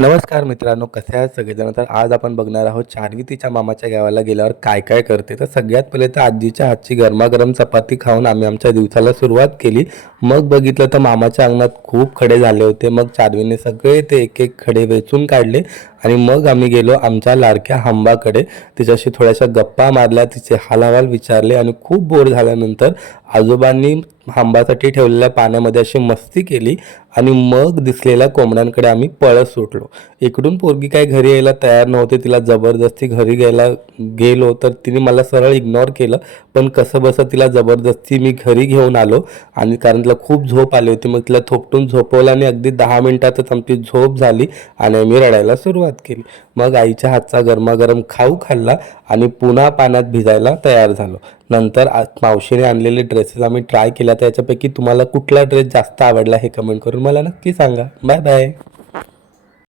नमस्कार मित्रांनो कसे आहात सगळेजण? तर आज आपण बघणार आहोत चारवी तिच्या मामाच्या गावाला गेल्यावर काय काय करते. तर सगळ्यात पहिले तर आजीच्या हातची गरमागरम चपाती खाऊन आम्ही आमच्या दिवसाला सुरुवात केली. मग बघितलं तर मामाच्या अंगणात खूप खडे झाले होते. मग चारवीने सगळे ते एक एक खडे वेचून काढले. आणि मग आम्ही गेलो आमच्या लाडक्या हंबाकडे. तिच्याशी थोड्याशा गप्पा मारल्या तिचे हालावाल विचारले आणि खूप बोर झाल्यानंतर आजोबांनी हांबासाठी ठेवलेल्या पाण्यामध्ये अशी मस्ती केली आणि मग दिसलेल्या कोंबड्यांकडे आम्ही पळत सुटलो. इकडून पोरगी काय घरी यायला तयार नव्हते तिला जबरदस्ती घरी घ्यायला गेलो तर तिने मला सरळ इग्नोर केलं पण कसं बसं तिला जबरदस्ती मी घरी घेऊन आलो आणि कारण तिला खूप झोप आली होती मग तिला थोपटून झोपवलं आणि अगदी दहा मिनिटातच आमची झोप झाली आणि आम्ही रडायला सुरुवात केली. मग आईच्या हातचा गरमागरम खाऊ खाल्ला आणि पुन्हा पाण्यात भिजायला तयार झालो. नंतर मावशीने आणलेले ड्रेसेस आम्ही ट्राय केल्या. त्याच्यापैकी तुम्हाला कुठला ड्रेस जास्त आवडला हे कमेंट करून मला नक्की सांगा. Bye bye